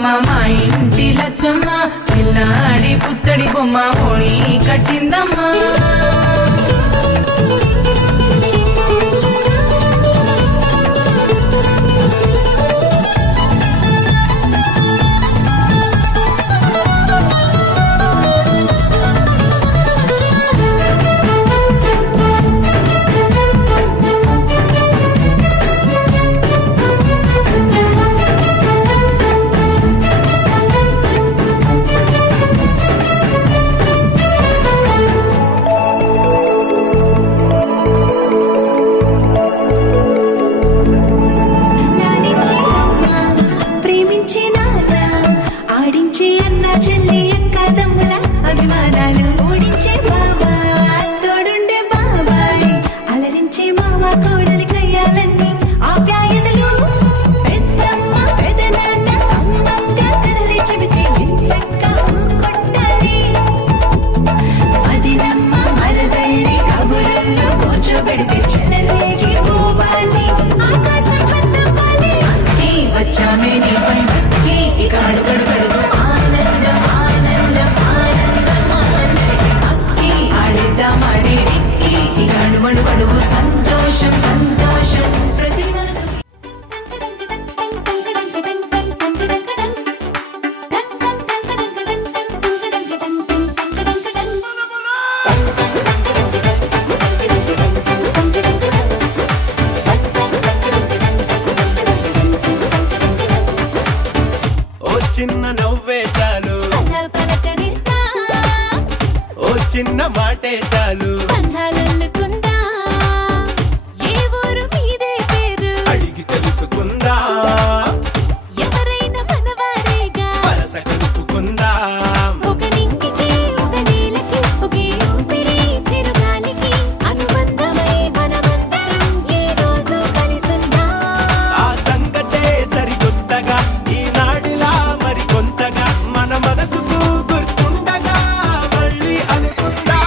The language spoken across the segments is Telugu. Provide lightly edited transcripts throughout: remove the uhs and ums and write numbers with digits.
బొమ్మ మా ఇంటి లచ్చమ్మ పిల్లాడి పుత్తడి బొమ్మ ఓణి కట్టిందమ్మా చిన్న నవ్వే చాలు ఓ చిన్న మాటే చాలు అడిగి తెలుసుకుందా ఎవరైనా మనవారేగా వరస కలుపుకుందా ఒక నింగికి ఒక నీలకి ఒకే ఊపిరి చిరుగాలికి అనుబంధమై మనమందరం ఈ రోజు కలిసుందా ఆ సంగతే సరికొత్తగా ఈనాడిలా మరి కొంతగా మన మనసుకు గుర్తుండగా మళ్ళీ అనుకుందా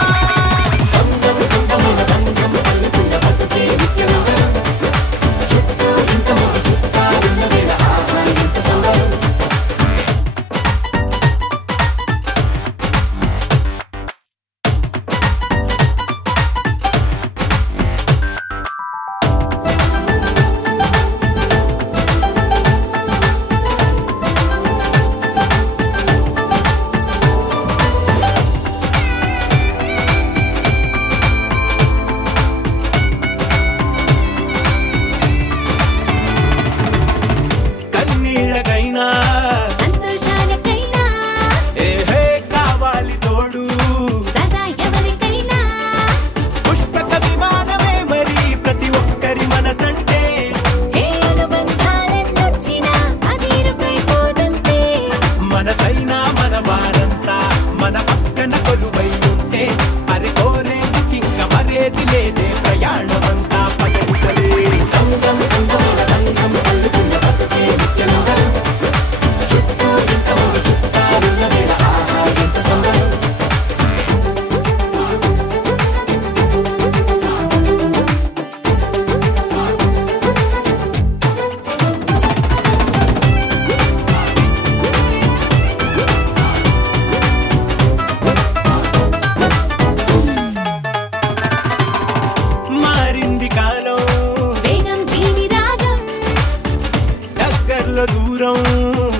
దూరం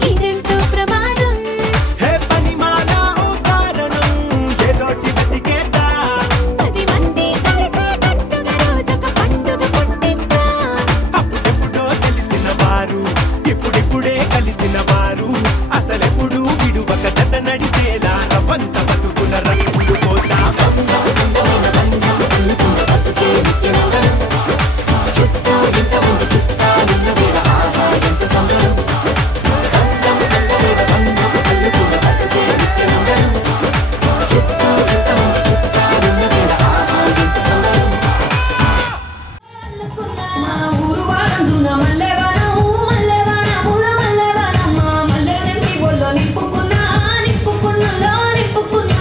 ఇదెంతో ప్రమాదం హే పనిమాల ఓ కారణం ఏదోటి బతికేదా 10 మంది కలిసేటట్టుగా రోజొక పండుగ పుట్టిద్దా అప్పుడెప్పుడో తెలిసిన వారు ఇప్పుడిప్పుడే కలిసిన వారు అసలెప్పుడు విడువక జత నడిచేలా రవంత బతుకుల రంగులు పోతా చుట్టూ ఇంత ముందు చుట్టాలున్న వేళ ఆహా ఎంత సంబరం నిప్పుకున్నా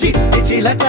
చిట్టి చిలక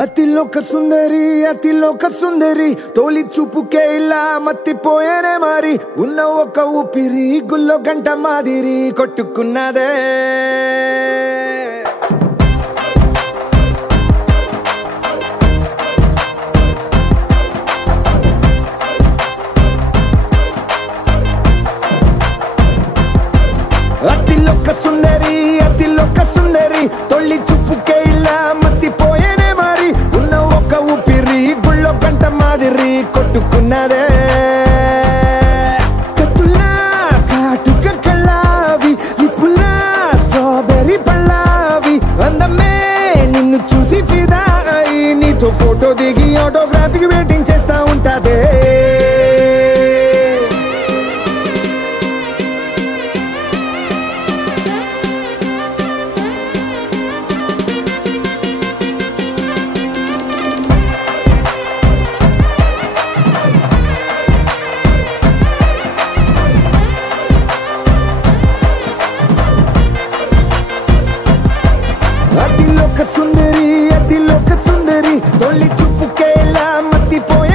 అతిలోక సుందరి అతిలోక సుందరి తోలి చూపుకే ఇలా మత్తిపోయానే మరి ఉన్న ఒక ఊపిరి గుల్లో గంట మాదిరి కొట్టుకున్నదే అతిలోక సుందరి తొలి చూపుకే ఇలా మత్తిపోయేనే మరి ఉన్న ఒక ఊపిరి గుళ్ళో గంట మాదిరి కొట్టుకున్నదే కత్తులా కాటుక కళ్ళావి లిపులా స్ట్రాబెర్రీ పళ్ళావి అందమే నిన్ను చూసి ఫిదా అయి నీతో ఫోటో దిగి ఆటోగ్రాఫీకి వెయిటింగ్ చేస్తా ఉంటాదే అతిలోక సుందరి తొలి చూపుకే ఇలా మత్తిపోయే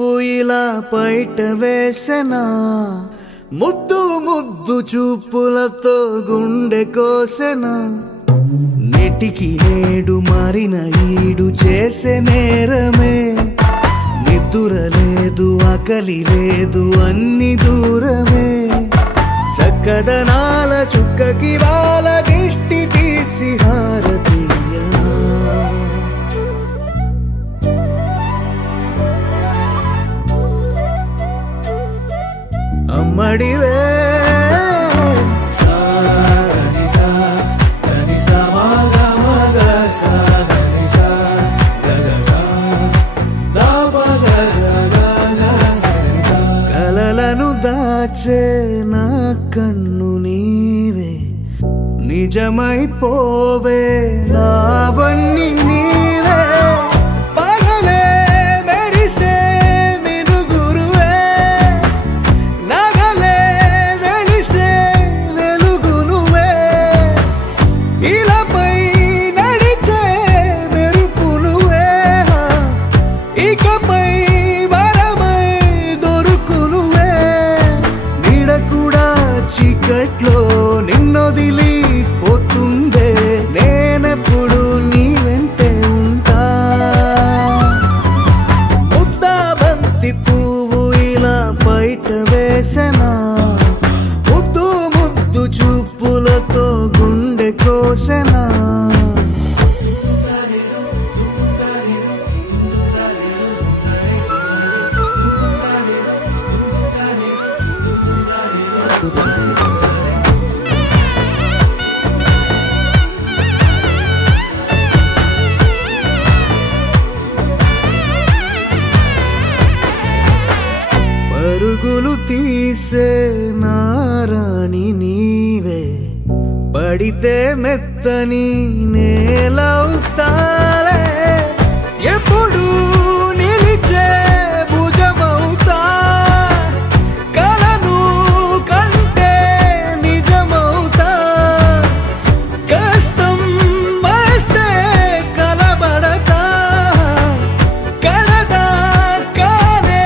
పువ్వు ఇలా బయట వేసెనా ముద్దు ముద్దు చూపులతో గుండె కోసెనా నెటికి నేడు మారిన ఈడు చేసే నేరమే నిద్ర లేదు ఆకలి లేదు అన్ని దూరమే చక్కదనాల చుక్కకి వాళ్ళ దిష్టి తీసి హారతీయనా అమ్మడివే కలలను దాచే నా కన్ను నీవే నిజమైపోవే నావన్నీ నీవే పగలే మెరిసే మినుగురువే నగలే వెలిసే వెలుగునువే ఇలాపై నడిచే మెరుపునువే ఇకపై వరమై దొరుకునువే నీడ కూడా చీకట్లో నిన్నొదిలి పోతుందే నేనెప్పుడు నీ వెంటే ఉంటా ముద్దా బంతి పువ్వు ఇలా బయట వేసెనా ముద్దు ముద్దు చూపులతో గుండె కోసెనా పరుగులు తీసే నారాణి నీవే పడితే మెత్తని నేలవుతాలే ఎప్పుడు నిలిచే భుజమవుతా కలను కంటే నిజమవుతా కష్టం వస్తే కలబడతా కడదాకానే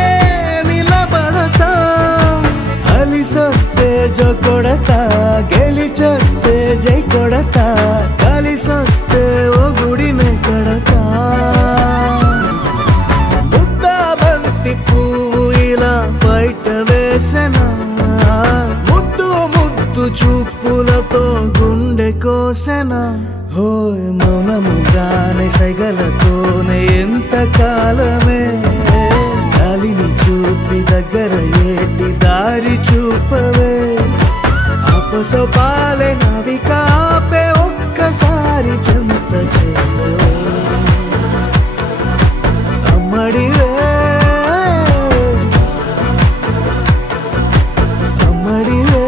నిలబడతా అలిసొస్తే జో కొడతా గెలిచొస్తే జై కొడతా కలిసొస్తే ఓ గుడినే కడతా ముద్దా బంతి పువ్వు ఇలా బయట వేసెనా ముద్దు ముద్దు చూపులతో గుండె కోసెనా హోయ్ మౌనముగానే సైగలతోనే ఎంత కాలమే జాలిని చూపి దగ్గర ఏటి దారి చూపవే ఆపసోపాలే నావికాపే ఒక్కసారి చెంత చేరవే అమ్మడివే అమ్మడివే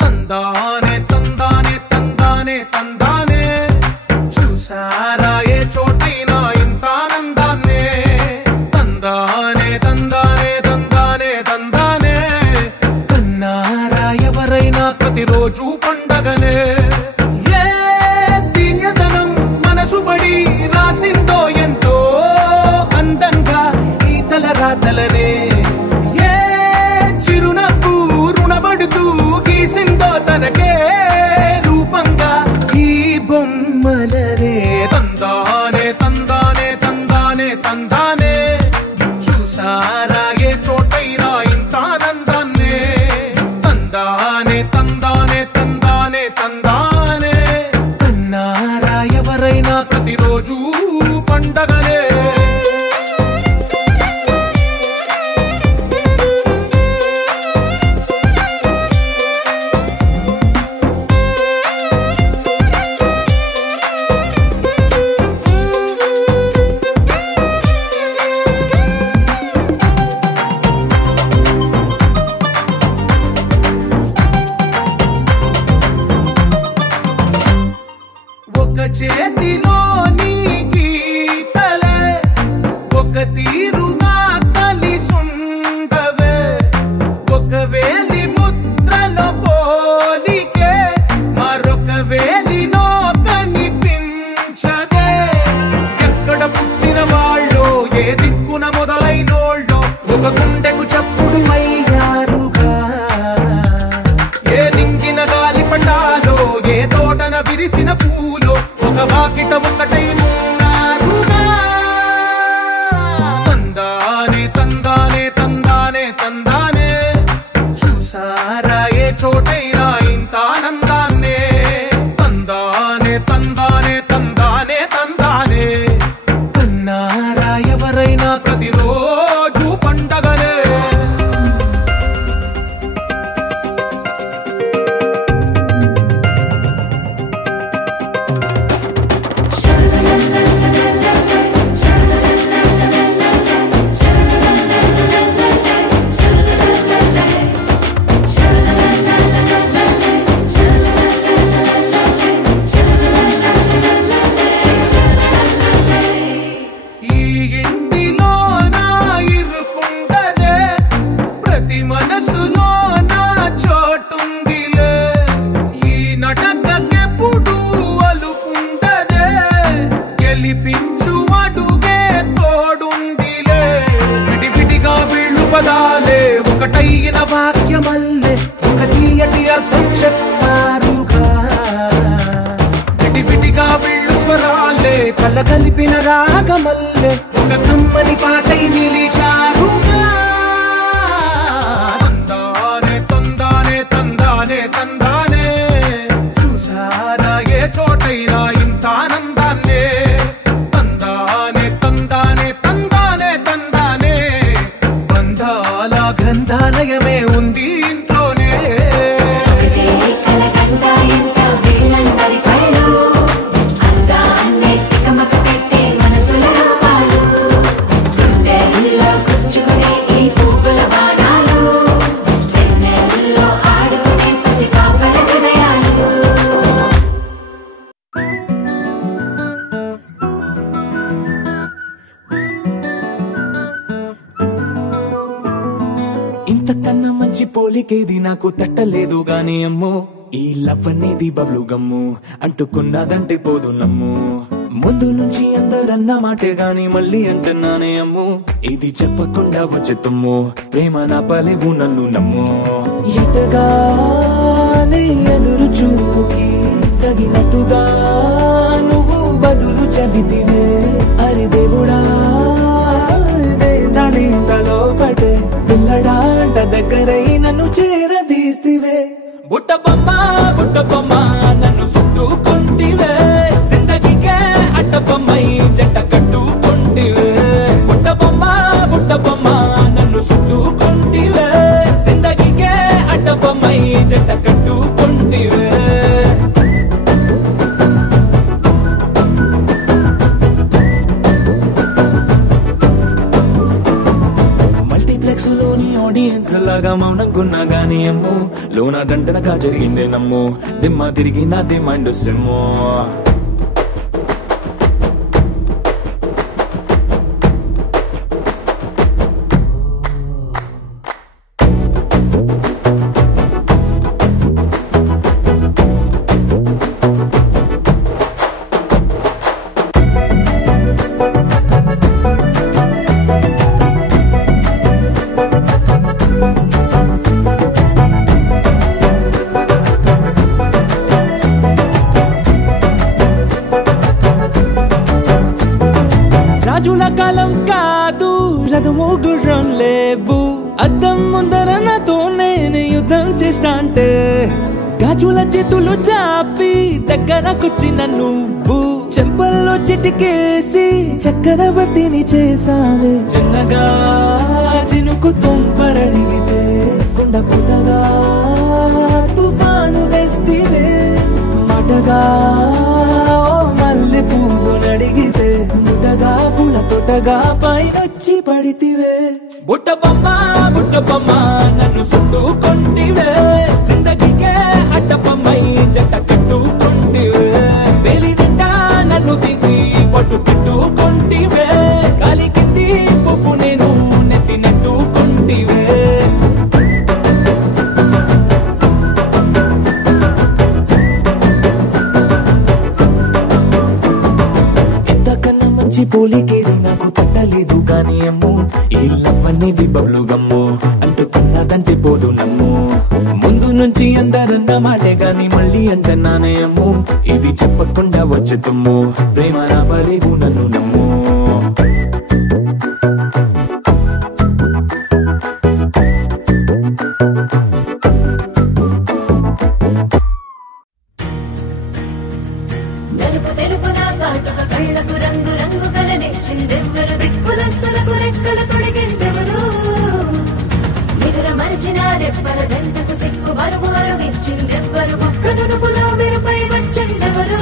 తందానే తందానే తందానే తందానే చూసారా ఏ చోటైనా ఇంత ఆనందాన్నే తందానే తందానే తందానే తందానే కన్నారా ఎవరైనా ప్రతిరోజు పండగనే ఏ తీయదనం మనసు పడి రాసిందో ఎంతో అందంగా ఈ తలరాతలనే ఏ చిరునవ్వు రుణపడుతూ గీసిందో తనకే రూపంగా ఈ బొమ్మలనే తందానే తందానే తందానే తందానే చూసారా ఏ చోటైనా ఇంత ఆనందాన్నే తందానే తందానే చేతిలో నీ గీతలే ఒక తీరుగా కలిసుండవే ఒక వేలి ముద్రలో పోలికే మరొక వేలిలో కనిపించదే ఎక్కడ పుట్టిన వాళ్ళో ఏ దిక్కున మొదలైనోళ్ళో ఒక గుండెకు చప్పుడు అయ్యారుగా ఏ దింగిన గాలి పటాలో ఏ తోటన విరిసిన పూలో ఒక వాకిట ఒకటై ఉన్నారుగా తందానే తందానే తందానే తందానే చూసారా ఏ చోటైనా ఇంత ఆనందాన్నే తందానే తందానే తందానే తందానే కన్నారా ఎవరైనా ప్రతిరోజు పండగనే ఈ ఇంటిలో నా ఇరుకుండదే ప్రతి మనసులో నా చోటుందిలే ఈ నటకెప్పుడు అలుపుండదే గెలిపించు అడుగే తోడుందిలే విడివిడిగా వీళ్ళు పదాలే ఒకటైన వాక్యమల్లే ఒక తీయటి అర్థం చెప్పారుగా విడివిడిగా వీళ్ళు స్వరాలే కల కలిపిన రాగమల్లే ఒక కమ్మని పాటై నిలిచారుగా తందానే తందానే తందానే తందానే చూసారా ఏ చోటైనా ఇంత ఆనందాన్నే తందానే తందానే తందానే తందానే బంధాల గ్రంథాలయమే ఉంది ఇంట్లోనే ఇంతకన్నా మంచి పోలికేది నాకు తట్టలేదు గాని అమ్మో ఈ లవ్ అనేది బబ్లు గమ్ము అంటుకున్నదంటే పోదు నమ్ము ముందు నుంచి అందరన్న మాటే గాని మళ్ళీ అంటున్నానే అమ్ము ఇది చెప్పకుండా వచ్చే తుమ్ము ప్రేమ నా పలేవు నన్ను నమ్ము ఎటగానే ఎదురు చూపుకి తగినట్టుగా నువ్వు బదులు చెబితివే అరే దేవుడా దాని తలో పడే పిల్లడాంట దగ్గరై నన్ను చేరదీస్తివే బుట్ట బొమ్మ నన్ను చుట్టుకుంటివే జిందగీకే అట్ట బొమ్మై జంట కట్టుకుంటివే బుట్ట బొమ్మ నన్ను చుట్టుకుంటివే జిందగీకే అట్ట బొమ్మై జంట కట్టుకుంటివే ఆడియన్స్ లాగా మౌనంకున్నా గానీ అమ్ము లోన దండనగా జరిగిందే నమ్ము దిమ్మ తిరిగి నాదే మైండ్ సిమ్ము రాజుల కాలం కాదు రథము గుర్రం లేవు అద్దం ముందర నాతో నేను యుద్ధం చేస్తా అంటే గాజుల చేతులు చాపి దగ్గరకొచ్చిన నువ్వు చెంపల్లో చిటికేసి చక్రవర్తిని చేసావే చిన్నగా చినుకు తుంపరడిగితే కుండ పుటగా తుఫాను తెస్తివే మాటగా మల్లె పువ్వు నడిగితే ముదగా పుల తోటగా పైనొచ్చి పడితివే బుట్ట బొమ్మ నన్ను చుట్టుకుంటివే జిందగీకే అడ్డ బొమ్మై జంట కట్టుకుంటివే వేలి నిండా నుంచి పోలికేది నాకు తట్టలేదు గాని అమ్మో ఈ లవ్ అనేది బబ్లు గమ్ము అంటుకున్నదంటే పోదు నమ్ము ముందు నుంచి అందరన్న మాటే గాని మళ్ళీ అంటున్నానే అమ్ము ఇది చెప్పకుండా వచ్చే తుమ్ము ప్రేమ రాబలేదు నన్ను నమ్ము కళ్ళకు రంగు రంగు కలనిచ్చిందెవ్వరు దిక్కులచ్చలకు రెక్కలు తొడిగిందెవరు నిదుర మరిచిన రెప్పల జంటకు సిక్కు మరుమారం ఇచ్చిందెవ్వరు ఒక్క నునుపులో మెరుపై వచ్చిందెవరు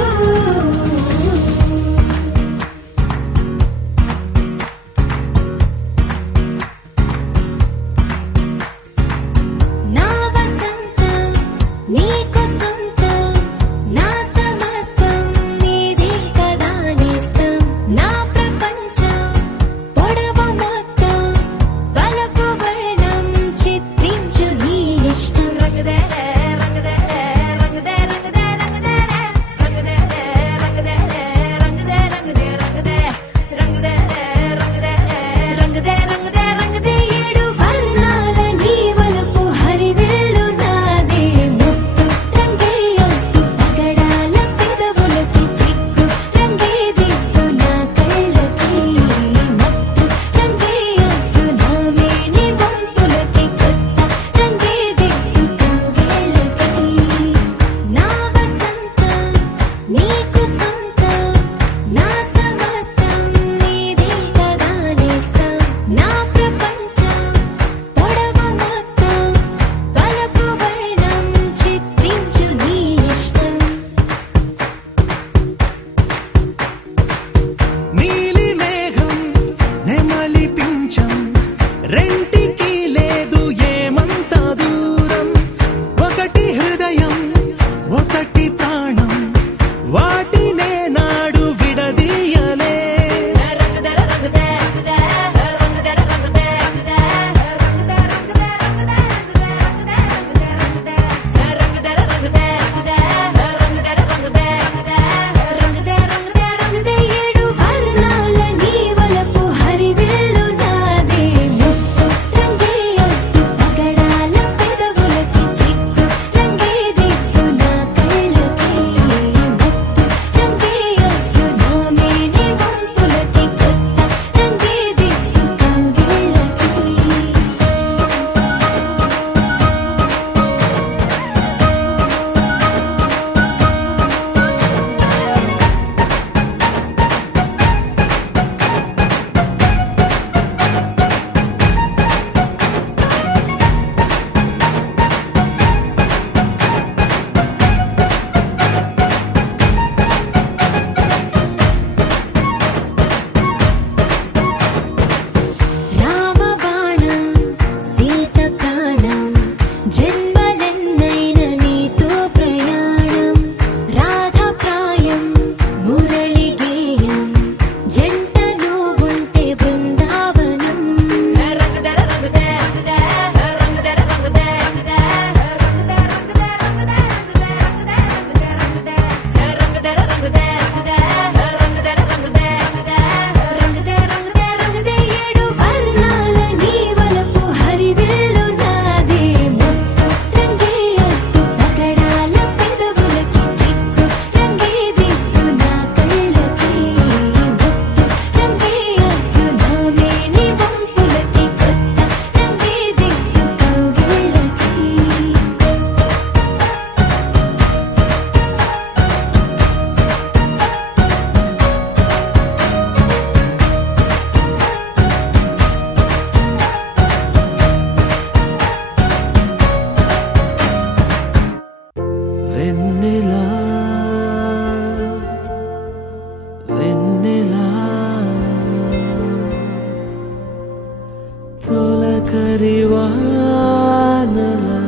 కరివానలా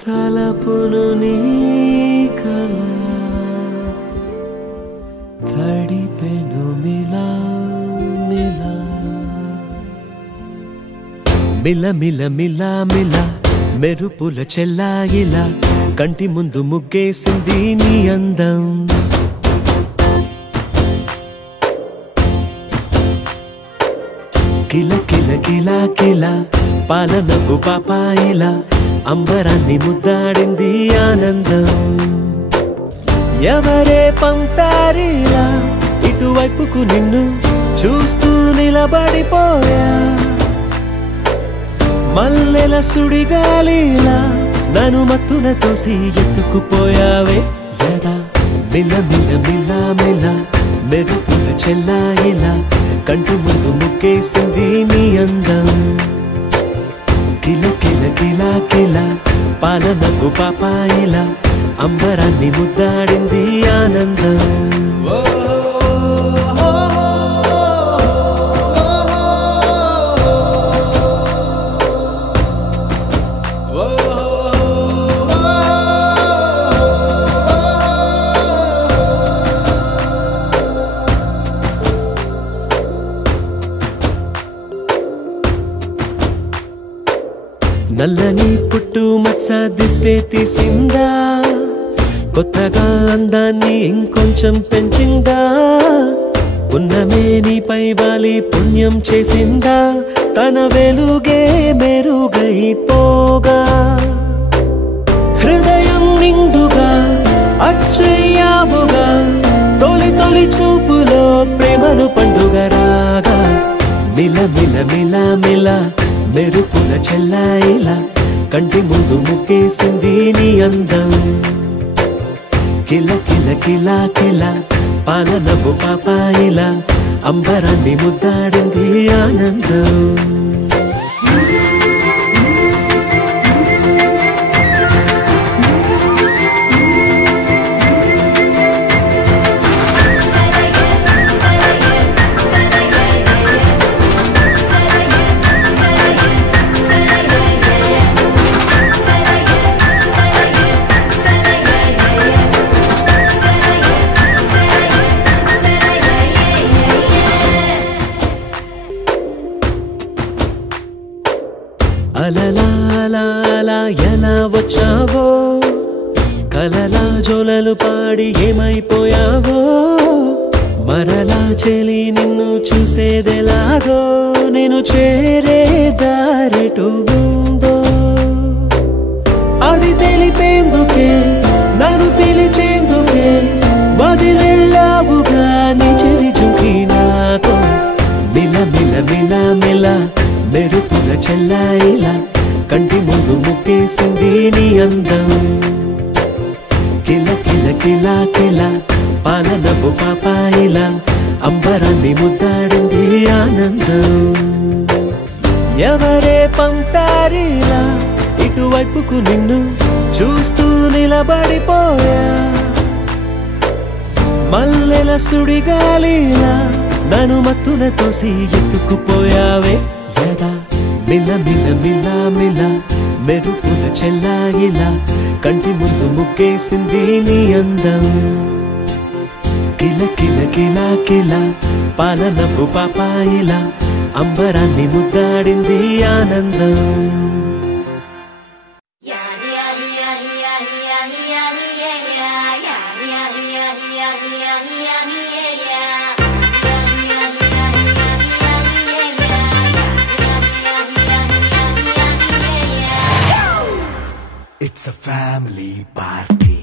తలపును నీ కల తడిపెను మిలా మిలా మిల మిల మిలా మిలా మెరుపుల చెల్లాయిలా కంటి ముందు ముగ్గేసింది నీ అందం కిల కిల కిల కిల పాలనపు పాపాయిలా అంబరాన్ని ముద్దాడింది ఆనందం. ఎవరే పంపారిలా ఇటువైపుకు నిన్ను చూస్తూ నిలబడిపోయా. మల్లెల సుడిగాలిలా నన్ను మత్తున తోసి ఎత్తుకుపోయావే. యదా మిల మిల మిల మిల మెరుపుల చెల్లాయిలా కంటి ముందు ముక్కేసింది నీ అందం. కిల కిల కిల కిల పాలనకు పాపాయిలా అంబరాన్ని ముద్దాడింది ఆనందం. నల్లని పుట్టు మచ్చ దిష్టే తీసిందా, కొత్తగా అందాన్ని ఇంకొంచెం పెంచిందా. ఉన్నమే నీపై వాలి పుణ్యం చేసిందా, తన వెలుగే మెరుగైపోగా. హృదయం నిండుగా అచ్చయ్యావుగా, తొలి తొలి చూపులో ప్రేమను పండుగ రాగా. మిల మిల మిల మిల మెరుపుల చెల్లాయిలా కంటి ముందు ముక్కేసింది నీ అందం. కిల కిల కిల కిల పాలనపు పాపాయిలా అంబరాన్ని ముద్దాడింది ఆనందం. అలలా అలా అలా ఎలా వచ్చావో, కలలా జోలలు పాడి ఏమైపోయావో. మరలా చెలి నిన్ను చూసేదెలాగో, నేను చేరే దారెటు ఉందో అది తెలిపేందుకే నన్ను పిలిచేందుకే వదిలెళ్ళావుగా నీ చెవి జుంకి నాతో. మిల మిల మిల మిల మెరుపుల చెల్లాయిలా కంటి ముందు ముక్కేసింది నీ అందం. కిల కిల కిల కిల పాలనపు పాపాయిలా అంబరాన్ని ముద్దాడింది ఆనందం. ఎవరే పంపారిలా ఇటువైపుకు నిన్ను చూస్తూ నిలబడిపోయా. మల్లెల సుడిగాలిలా నన్ను మత్తున తోసి ఎత్తుకుపోయావే. యదా మిల మిల మిల మిల మెరుపుల చెల్లాయిలా కంటి ముందు ముక్కేసింది నీ అందం. కిల కిల కిల కిల పాలనపు పాపాయిలా అంబరాన్ని ముద్దాడింది ఆనందం. It's a family party.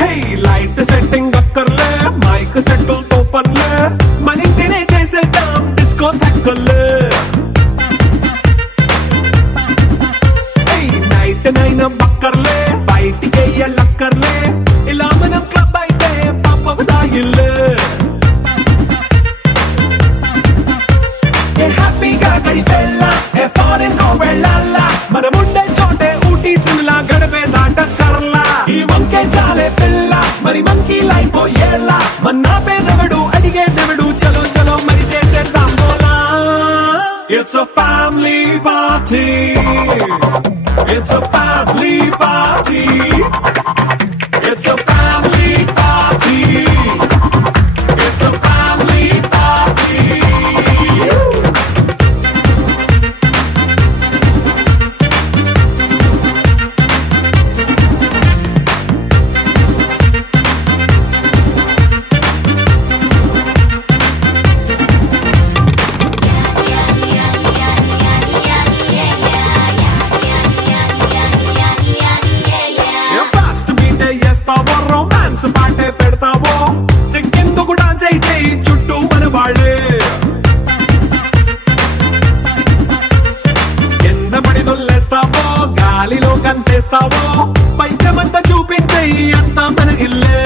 Hey, light setting akkarle, mic settle to panle, manintine chesedam disco thakkale. నైన బక్కర్లే బయటికి ఎల్లక్కర్లే, ఇలా మనం క్లబ్ అయితే పాపం దాయిల్లే. ఏ హ్యాపీగా గడిపెళ్ళా, ఏ ఫారెన్ నో వెళ్ళాలా, మనముండే చోటే ఊటీ సిమ్లా గడిపే నాటకర్లా. ఈ వంకే చాలే పిల్ల మరి మంకీ లైఫ్ ఏళ్ళ, మన్నా పేదవడు అడిగేదెవడు, చలో చలో మరి చేసేద్దాం బోలా. It's a family party. It's a family party. It's a family party. It's a family party. గంతేస్తావో పైచమంతా చూపించేయి అంతా మన ఇల్లే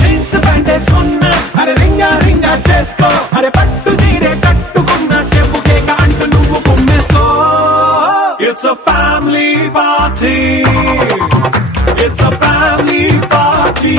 జీన్స్ ప్యాంటే సున్నా అరే రింగా రింగా చేసుకో అరే పట్టు చీరే కట్టుకున్న చెప్పు కేక అంటూ నువ్వు కుమ్మేసుకో It's a family party. It's a family party.